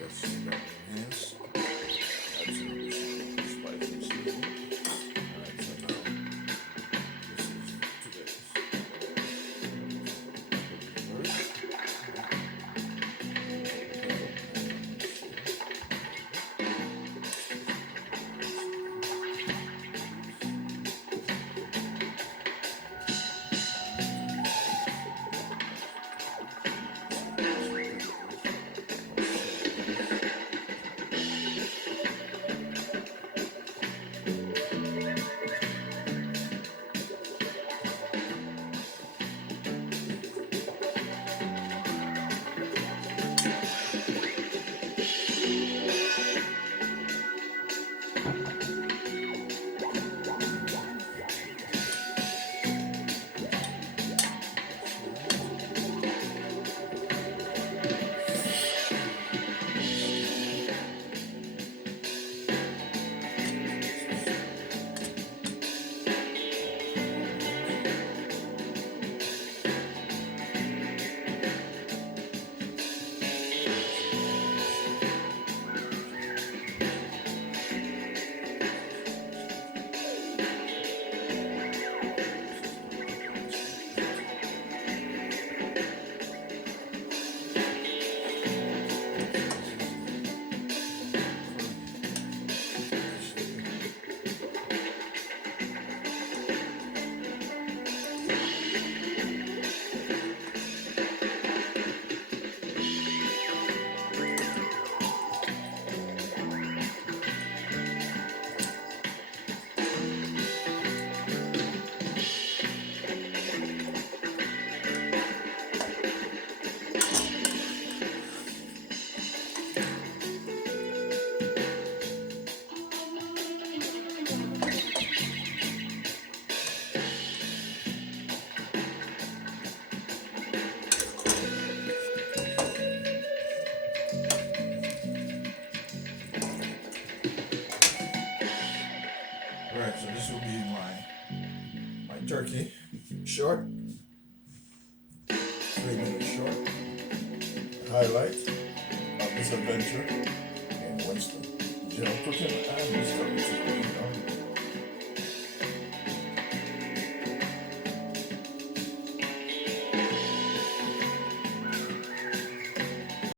Let's grab your hands. Add some additional spice and seasoning. Alright, so now this is today's Right, so this will be my turkey short, 3 minute short, highlight of this adventure in Winston. Cooking and discovery,